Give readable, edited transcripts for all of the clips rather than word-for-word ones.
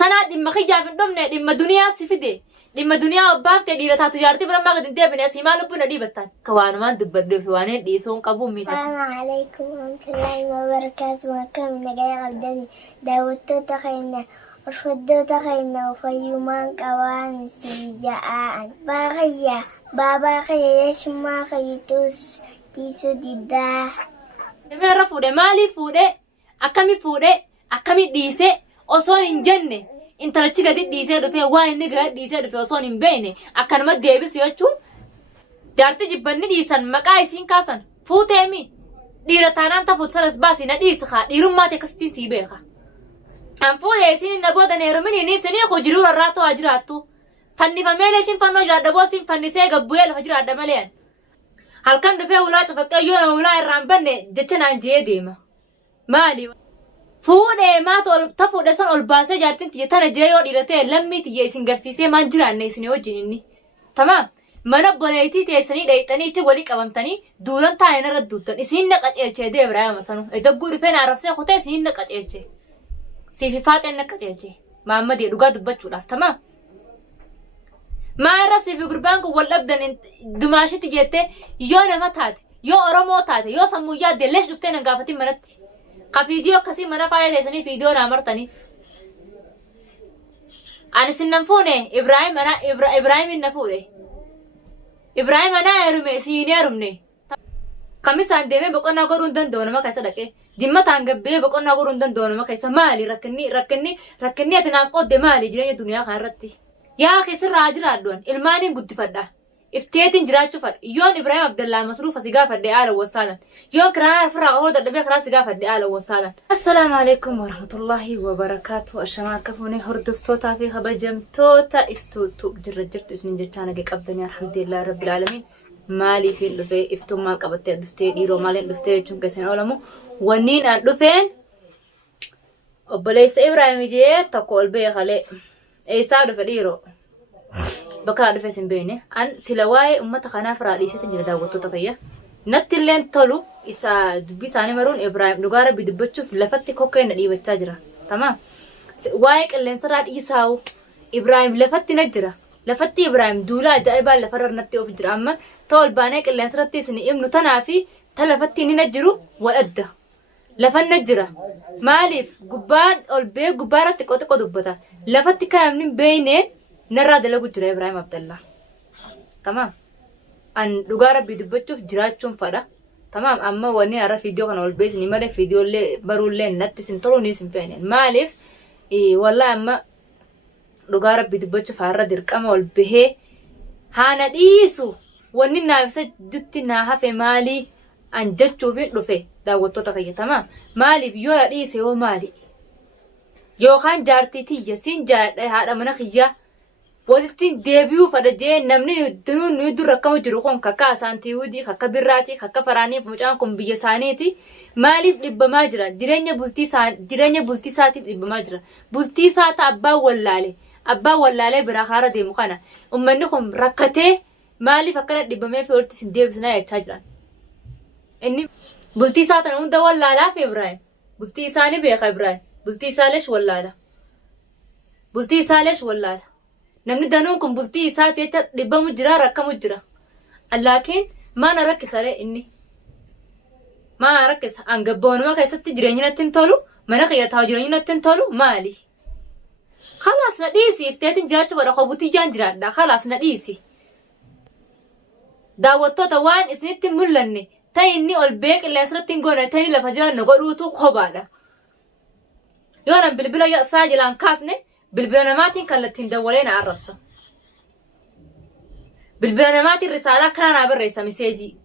Sanaa dhimma kiyyaaf hin dhumne dhimma duniyaa si fide dhimma duniyaa obbaaftee dhiira taatu jaartii bira maa gadi hin deebine asii maal lubbuu na dhiibattaan ka waanumaan dubbadduuf waan hin dhiisuun qabu miidha. Salaamu alaikum warahmatullahi wabarakatuh. Akkam nagaya qabdani daawwattoota keenya urfaddoota keenya fayyumaan qabaan si ja'aan baaqayya baabaa kiyya yeeshumaa kiyyitus tiisuu diddaa. Meerra fuudhe maaliif fuudhe akkami dhiise osoo hin jenne intalachi gadi dhiisee dhufe waan inni gadi dhiisee dhufe osoo hin beekne akkanuma deebisu jechuun jaartii jibbanni dhiisan maqaa isiin kaasan fuuteemi dhiira taanaan tafuut sanas baasii na dhiisa haa dhiirummaa ta'e akkasitiin sii beeka. An fuudhee isiin na booda neerumini ni isinii hojiruu rarraa ta'aa jiraattu fannifamee leeshiin fannoo jiraadha boosiin fannisee gabbu'ee lafa jiraadha malee halkan dhufee ulaa cafaqqee yoo na ulaa irraan banne jecha naan jee deema maali. Fuudhee maata ta fuudhe san ol baasee jaartiin tiyya tana jee yoo dhiiratee lammii tiyya isin garsiisee maan jiraanne isin wajjin inni. Tamaam mana boleetii teessanii dheeyxanii ichi walii qabamtanii duulan taa'een irra duuttan isin na qaceelchee deebira yaama sanu edagguu dhufee na arrabsee kutee isin na qaceelchee siifi faaxeen na qaceelchee maammadii dhugaa dubbachuudhaaf tamaam. Maa irra siifi gurbaan kun wal dhabdan dumaashitti jettee yoo nama taate yoo oromoo taate yoo sammuu yaadde leesh dhuftee na gaafatin manatti. Ka video kasi mana faaya teessanii video na martaniif. Ani sinnan fuune Ibrahim na fuudhe. Ibrahim ana heerume siin heerumne. Kamisaan deemee boqonnaa godhuu hin danda'u nama keessa dhaqee. Jimmataan gabbee boqonnaa godhuu hin danda'u nama keessa maali rakkinni ati naaf qoodde maali jireenya duniyaa kana irratti. Yaa keessirraa jiraadhuun ilmaaniin guddifadha. Ifteetiin jiraachuu fadha. Yoon Ibrahim Abdallaa Masruufa si gaafadhe haala wasaalan. Yoon kiraa firraa qabuu dadhabee kiraa si gaafadhe haala wasaalan. Assalaamu alaikum warahmatullahi wabarakatuh. Ashamaa akka fuunee hordoftootaa fi kabajamtoota iftuutu jirtu isin jechaa nagee qabdanii alhamdulillah rabbil aalamiin. Maaliif hin dhufee iftuun maal qabattee dhuftee dhiiroo maaliin dhuftee jechuun keessan oolamu. Wanniin aan dhufeen obboleessa Ibrahim jee tokko ol beekalee eessaa dhufe dhiiroo. Bakka dhufe sin beekne an sila waa'ee ummata kanaaf raadhiiseetiin jira daawwattoota fayyaa natti illeen tolu isa dubbii isaanii maruun Ibrahim dhugaa rabbi dubbachuuf lafatti kokkee na dhiibachaa jira tamaam waa'ee qilleensa raadhiisaa'u Ibrahim lafatti na jira lafatti Ibrahim duula ajaa'ibaa lafarra natti of jira amma ta'ol baanee qilleensa irratti isin himnu tanaa fi ta lafatti ni na jiru wal adda lafan na jira maaliif gubbaa ol bee gubbaa irratti qoxiqqoo dubbata lafatti kaayamni beekne narraa dalagu jira Ibrahim Abdallah. Tamaam. An dhugaa rabbii dubbachuuf jiraachuun fadha. Tamaam amma wanni har'a fiidiyoo kana ol beesni malee fiidiyoolee baruullee natti sin toluu ni sin feene. Maaliif wallahi amma dhugaa rabbii dubbachuuf har'a dirqama ol bahee haana dhiisu wanni naafisa dutti naa hafe maalii an jechuuf dhufe daawwattoota fayyadamaa. Maaliif yoo na dhiise yoo maali? Yookaan jaartii tiyya siin jaaladha haadha mana kiyyaa walitti deebi'uu fadha jee namni nuyi dur akkama jiru kun kakka asaantiiwudii kakka birraatii kakka faraanii mucaan kun biyya isaaniiti maaliif dhibbamaa jira jireenya bultii isaatiif dhibbamaa jira bultii isaata abbaan wallaalee biraa haara deemu kana ummanni kun rakkatee maaliif akkana dhibbamee fi walitti sin deebisnaa jechaa jiran inni bultii isaatan hunda wallaalaaf Ibrahim bultii isaanii beeka Ibrahim bultii isaaleesh wallaala namni danuun kun bultii isaati jecha dhibbamu jira rakkamu jira. Allaakiin maana rakkisare inni. Maana rakkisa angabboonuma keessatti jireenya natti hin tolu mana kiyyataa jireenya natti hin tolu maali? Khalaas na dhiisi ifteetiin jiraachuu fadha qobutii jaan jiraadha khalaas na dhiisi. Daawwattoota waan isinitti hin mul'anne ta'e inni ol bee qilleensa irratti hin goone ta'e lafa jiran na godhuutu kophaadha. Yoo nan bilbila isaa jilaan kaasne bilbila namaatiin kallattiin dawwalee na arrabsa. Bilbila namaatiin risaalaa kanaa barreessa miseejii.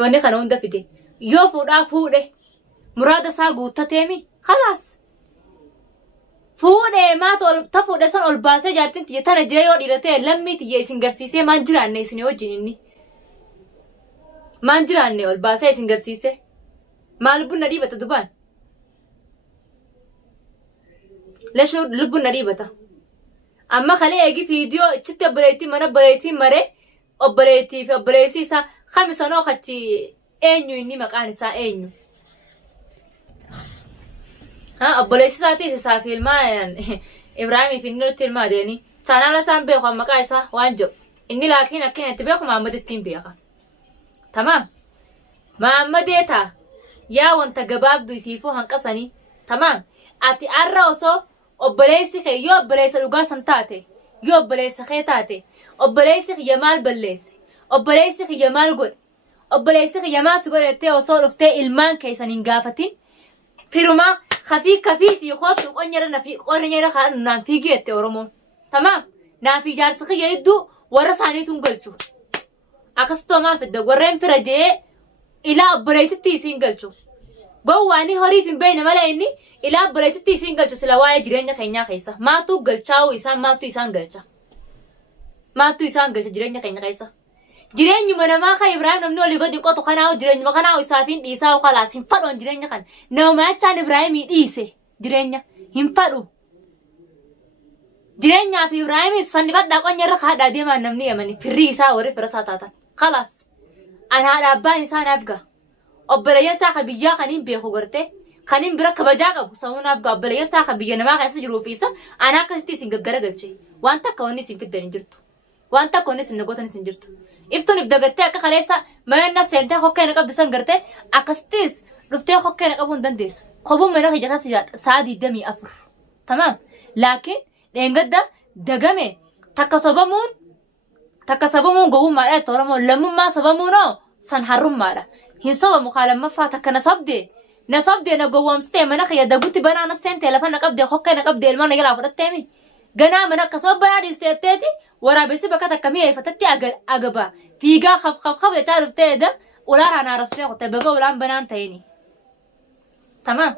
Wanni kana hunda fide. Yoo fuudhe muraada isaa guuttateemi khalaas. Fuudhee ta fuudhe san ol baasee jaartiin tiyya tana jee yoo dhiiratee lammii tiyya isin garsiisee maan jiraanne isin wajjin inni. Maan jiraanne ol baasee isin garsiise. Maal lubbuun na dhiibata dubaan? Leshu lubbuun na dhiibata. Amma kalee eegi fiidiyoo ichitti obboleettii mana obboleettii maree obboleettii fi obboleessii isaa kamisanoo kachi eenyu inni maqaan isaa eenyu. Obboleessi isaatis isaa fi ilmaan Ibrahim finno tilma deni channel san be ko maka isa wanjo inni lakin akin tibe ko Muhammad tin biya tamam Muhammad eta ya wanta gababdu fifu hanqasani tamam ati arra oso obbaleysi ke yo obbaleysa uga santate yo obbaleysa khaytate obbaleysi yamal ballesi obbaleysi yamal god obbaleysi yamal sigorete oso rufte ilman kaysan ingafatin firuma خفيف كفيت يخاطب قنيرنا في قرنيرا خان في جيت أورمو تمام نافي جارسخي يدو ورساني تنقلشو أكستو ما في الدقورين في رجاء إلى بريت التيسين قلشو قواني هوري في بين ملايني إلى بريت التيسين قلشو سلواي جرينيا خينيا خيسا ما تو قلشاو إسان ما تو إسان قلشا ما تو إسان قلشا جرينيا خينيا خيسا جرين يوم ما خا إبراهيم نمنو اللي قد يقطع خناو جرين ما خناو يسافين إيسا وخلاص ينفروا جرين خن نو ما كان إبراهيم إيسه جرين ينفروا جرين يا في إبراهيم يسفن بعد دقون يرخ هذا ديما نمني أمني في الرئيسة ورف رصاتاتا خلاص أنا هذا أبان إنسان أبقى أبليان ساخ بيجا خنين بيخو قرته خنين بركب جاكو سوون أبقى أبليان ساخ بيجا نما خيس جروفيسا أنا كستي سنجرجر قلشي وأنت كوني سنفيد درنجرتو وأنت كوني سنجوتني سنجرتو إفتون إبدأت أك خلاص ما الناس سنتها خكين قبل سنجرته أكستيس رفتها خكين قبل دنديس خبون منه هي جالس سعدي دمي أفر تمام لكن لأنجدا دعمه تكسبمون جوهم ما ترامون لمن ما سبمونه سنحرم ماله هنسوا مخالم فاتك نصبدي أنا جوهم ستة منه هي دعوتي بنا أنا سنتة لفنا قبل خكين قبل المانة يلعب التامي جنا منه كسب بيا استيتاتي ورا بس بكتة كمية فتتي أجبا فيجا خف تعرف تيدا ولا أنا رفسي قلت بقى ولا بنان تاني تمام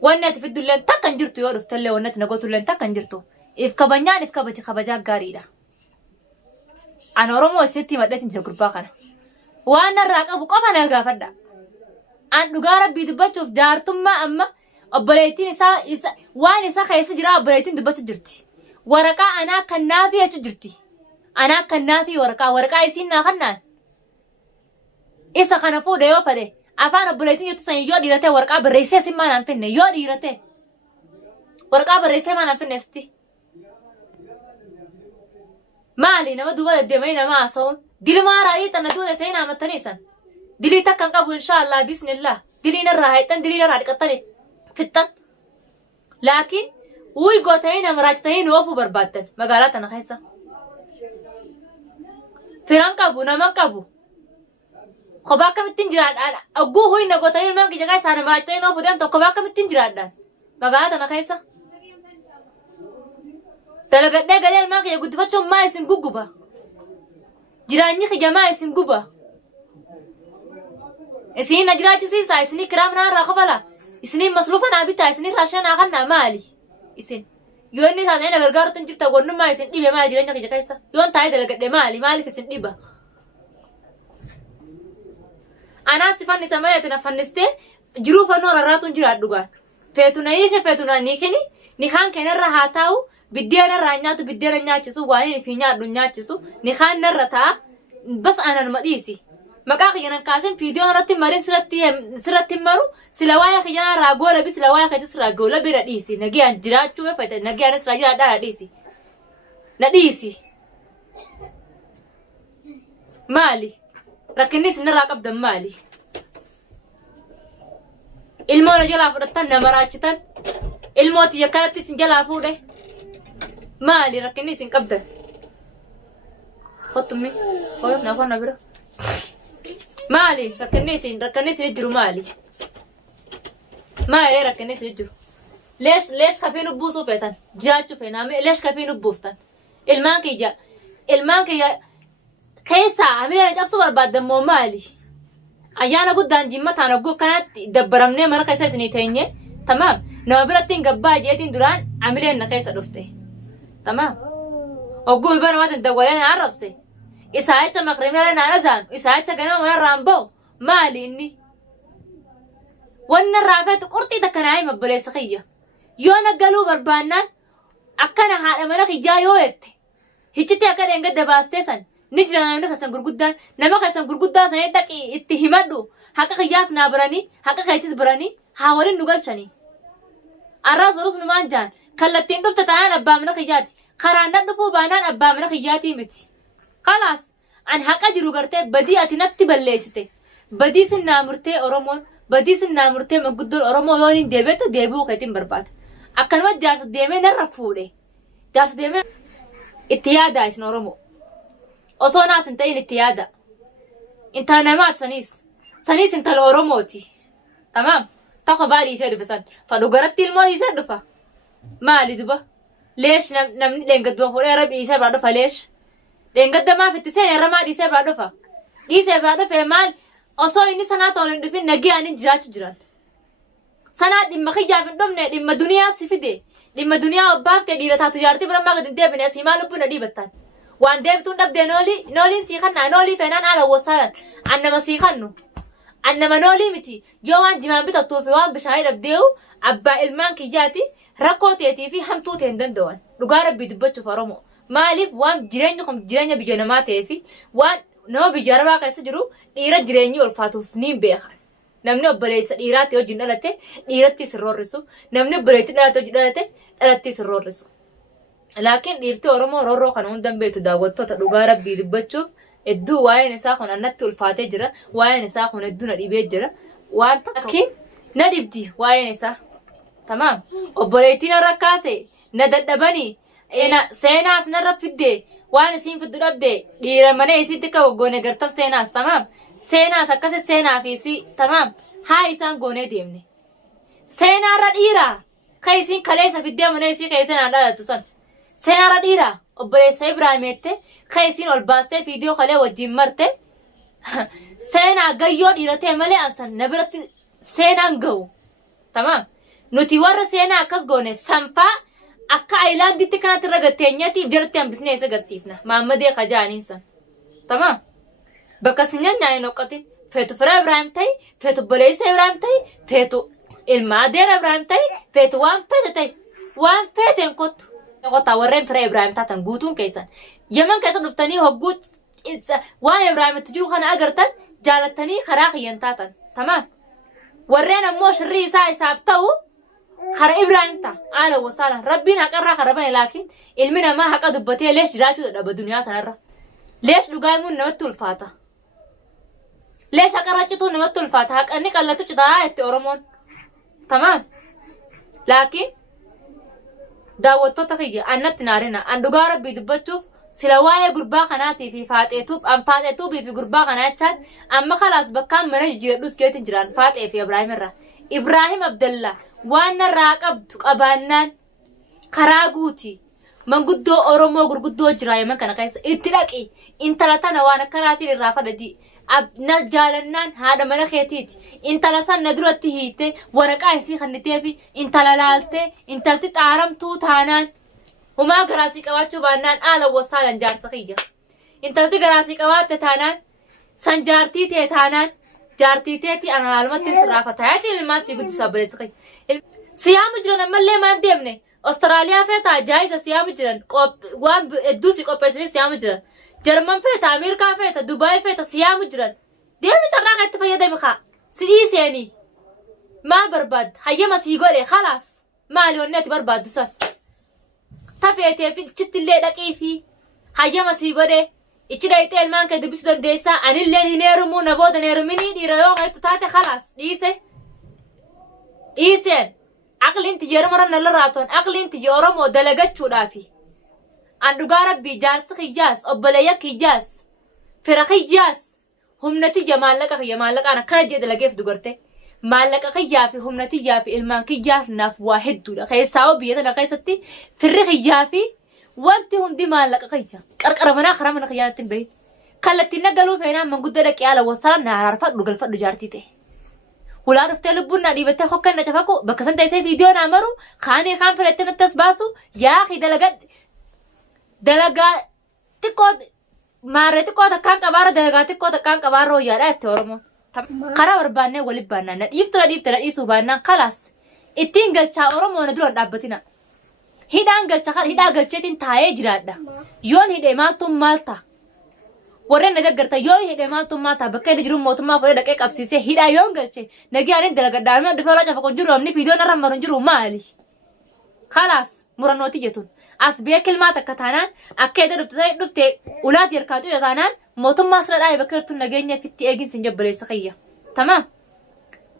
وانا تفيد لين تكن جرتو يعرف تلا وانا تنقطو لين تكن جرتو إف كبنيان إف كبتي خبجا قاريدا أنا رمو ستي ما دلتي نجرب باخنا وانا الراقب وقفنا قافدا أن نجارب بيدبتشوف دارتم ما أما أبليتين إسا وان إسا خيس جرا أبليتين دبتش جرتي ورقة أنا كنافي أشجرتي أنا كنافي ورقة يسين خنان إسا خنفو ده يوفده أفان أبليتين يتسين يود يرته ورقة بريسة سما نفنه يود يرته ورقة بريسة ما نفنه استي مالي نما دوبا الدمين ما أصون دل ما رأيت أن دوبا سينا متنيسا دلي تكن قبل إن شاء الله بسم الله دلي نرهايتن دلي نرهايتن فتن لكن وي قوتين مراجتين وفو بربادن مقالاتنا خيسا فيران قابو نما قابو خباكا متنجراد أقو هوي نقوتين مانكي جغاي سانا مراجتين وفو ديم تو خباكا متنجراد مقالاتنا خيسا تلقات ده قليل مانكي يقول تفتشو ما يسن قوبا جراني خجا ما يسن قوبا اسين نجراجي سيسا اسني كرامنا راقبالا اسني مصروفا نابتا اسني راشان آخنا مالي isin yoon ni taatee nagargaartan jirta gonnummaa isin dhibe maal jireenya kiyya keessa yoon taa'ee dalagadhe maaliif isin dhiba anaa si fannisa malee tina fannistee jiruu fannoo rarraatuun jiraadhu gaan feetu na hiike feetu na niikini nikaan keenarra haa taa'u biddeena irraa nyaatu biddeena nyaachisu waaniin fi nyaadhu nyaachisu nikaan narra ta'a bas anan madhiisi maqaa kiyyanan kaasen fiidiyoon irratti marin sirratti maru silawaaya kiyyana raagola bi silawaaya kaytis raagola bira dhiisi nagiyaan jiraachuu fete nagiyaanis raajiraadhaa dhiisi maali rakkinni sinirraa qabdan maali ilmoona jalaa fudhattan nama raachitan ilmooti yakkanatti isin jalaa fuudhe maali rakkinni isin qabdan kottummi hoyo naafana bira مالي ركنيسين يجروا مالي ما ركنيسين يجروا ليش خافين يبوسوا فيتن جاتوا فينا ليش خافين يبوستن المانك يا كيسا عمينا جاب صور بعد مو مالي أيانا قدام جمة أنا أقول كانت دبرمني مرة كيسا سنتين تمام نوابرتين قبا جيتين دوران عملين كيسا رفته تمام أقول بنا ما تدورين عرفسي إساعدت مقرمنا لنا نزان إساعدت قناة وين رامبو مالي إني وانا الرافات قرطي دكناي مبلي سخية يونا قالوا بربانان أكنا حالا مناخي جايوت هيجتي أكنا ينقد باستيسان نجرنا نخسن قرقودان نما خسن قرقودان سيدك اتهمادو حقا خياس نابراني حقا خيتيس براني حاولين نقلشاني الراس بروس نمان جان kallattiin dhufta taanaan abbaa mana kiyyaati karaan dhufuu baanaan abbaa mana kiyyaatii miti khalaas an haqa jiru gartee badii ati natti balleessite badii sinnaa murtee oromoon badii sinnaa murtee maguddoon oromoo yoo hin deebi'ette deebi'uu keetiin barbaada akkanuma jaarsa deemee narra fuudhe jaarsa deemee itti yaadaa isin oromoo osoo naas hin ta'in itti yaada intala namaati saniis intala oromooti tamaam takka baa dhiisee dhufe san fadhu garatti ilmoo dhiisee dhufa maali duba leesh namni dheengadduma fuudhee irra dhiisee biraa dhufa leesh dheengadda maaf itti seen irra maa dhiisee biraa dhufe maal osoo inni sanaa ta'uu hin dhufin nagayaan hin jiraachuu jiran sanaa dhimma kiyyaaf hin dhumne dhimma duniyaa si fide dhimma duniyaa obbaaf ta'e dhiira taatu jaartii bira maa gadi hin deebine asii maal lubbuun na dhiibattaan waan deebituun dhabdee nooliin sii kannaa noolii feenaan haala wasaalan annama sii kannu annama noolii miti yoo waan jimaan bitattuu fi waan bishaanii dhabdee'u abbaa ilmaan kiyyaati rakkoo ta'eetii fi hamtuu ta'e hin danda'an dhugaa rabbii dubbachuuf oromoo maaliif waan jireenya biyya namaa ta'ee fi waan nama biyya arabaa keessa jiru dhiira jireenyi ulfaatuuf ni beekan namni obboleessa dhiiraatti wajjin dhalate dhiiratti isin roorrisu namni obboleetti dhalate wajjin dhalate dhalatti isin roorrisu laakiin dhiirti oromoo roorroo kana hundan beektu daawwattoota dhugaa rabbii dubbachuuf hedduu waa'een isaa kun annatti ulfaatee jira waa'een isaa kun hedduu na dhibee jira waan takkiin na dhibdi waa'een isaa tamaam obboleettiin irra kaase na dadhabanii seenaas narra fiddee waan isiin fiddu dhabde dhiira mana isiitti ka goone gartan seenaas tamaam seenaas akkasi seenaa fi si tamaam haa isaan goonee deemne seenaarra dhiiraa ka isiin kaleessa fiddee mana isii ka seenaan dhalatu san seenaarra dhiiraa obboleessa Ibraahimette ka isiin ol baastee fiidiyoo kalee wajjin marte seenaa gayyoo dhiiratee malee ansan na biratti seenaan ga'u tamaam nuti warra seenaa akkas goone sampaa akka ailaanditti kanatti irra gatteenyatiif jaratti hambisnee isa agarsiifna maammadee kajaaniin san tamaam bakka sinyan nyaa'ee noqqate feetu fira Ibraahim ta'e feetu obboleessa Ibraahim ta'e feetu ilma adeera Ibraahim ta'e feetu waan feete ta'e waan feeteen kottu qotaa warreen fira Ibraahim taatan guutuun keessan yaman keessa dhuftanii hogguu waan Ibraahimitti jiru kana agartan jaalattanii karaa kiyyan taatan tamaam warreen ammoo shirrii isaa isaaf ta'u kara Ibraahim ta ala wasala rabbiin haqarraa karabane laakiin ilmi namaa haqa dubbatee leesh jiraachuu dadhaba duniyaa tanarra leesh dhugaamuun namatti ulfaata leesh haqarra cituun namatti ulfaata haqanni qallatu citaa itti oromoon tamaam laakiin daawwattoota kiyya annatti naarina an dhugaa rabbii dubbachuuf sila waa'ee gurbaa kanaatii fi faaxeetuubii fi gurbaa kanaa jechaan amma kalaas bakkaan mana jijjiiradhus geetin jiran faaxee fi Ibraahim irra Ibraahim Abdallaa waan narraa qabdu qabaannaan karaa guuti manguddoo oromoo gurguddoo jira yaman kana keessa itti dhaqi intala tana waan akkanaatiin irraa fadhaji na jaalannaan haadha mana keetiiti intala san na duratti hiite waraqaa isii kannitee fi intala laaltee intalti xaaramtuu taanaan humaa garaasii qabaachuu baannaan haala wasaalan jaarsa kiyya intalti garaasii qabaatte taanaan san jaartii tee taanaan jaartii teeti anaalumatti sirraafata yaati ilmaasii guddisa obboleessa kiyya siyaamu jiran ammallee maan deemne Austraaliyaa feeta jaayisa siyaamu jiran waan hedduu si qopheessanii siyaamu jiran Jarman feeta Ameerikaa feeta Dubaay feeta siyaamu jiran deemni carraa kan itti fayyadame kaa si dhiiseeni maal barbaad hayyama sii godhe khalaas maali wanni ati barbaaddu san tafeetee fi ichittillee dhaqii fi hayyama sii godhe ichi dhayxee ilmaan kee dubbisuu dandeessaa anilleen hin heerumuu na booda heeruminii dhiira yoo ka'etu taate khalaas dhiiseen aqliin tiyya yeroo maran nalla raatoon aqliin tiyya oromoo dalagachuudhaafi an dhugaa rabbii jaarsi kiyyaas obboleeyya kiyyaas fira kiyyaas humna tiyya maallaqaan akkana jee dalageef dugarte maallaqa kiyyaa fi humna tiyyaa fi ilmaan kiyyaa naaf waa hedduudha keessaa biyya tana keessatti firri kiyyaa fi wanti hundi maallaqa kiyya qarqara manaa karaa mana kiyyaatti hin bahin kallattiin nagaluu feenaan manguddoo dhaqee haala wasaan na haraarfadhu galfadhu jaartii ta'e ulaa dhuftee lubbuun na dhiibattee hokkan na cafaku bakka san ta'isee viidiyoo na maru kaanii kaan filattee nattas baasu yaa ki dalagaa xiqqoo maarree xiqqoo takkaan qabaarra dalagaa xiqqoo takkaan qabaarra hojjaadha itti oromoon karaa barbaannee waliin baannaan na dhiiftu na dhiisuu baannaan kalaas ittiin galchaa oromoo na dura dhaabbatina hidhaa galcheetiin taa'ee jiraadha yoon hidhee maaltuun maalta warreen na deggarta yoon hidhee maaltuun maalta bakka inni jiru mootummaa fuudhee dhaqee qabsiisee hidhaa yoon galche nagiyaanin dalagadhaamee dhufee walaa cafa kun jiru amni fiidiyoon irra maru jiru maali kalaas مرنوتي جتون أسبيع كلمات كتانان أكيد رفت أولاد يركاتو يتانان موتم مصر الآية بكرتون نجيني في التأجين سنجب ليسخية تمام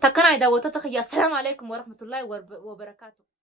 تكنا إذا وتتخيا السلام عليكم ورحمة الله وبركاته.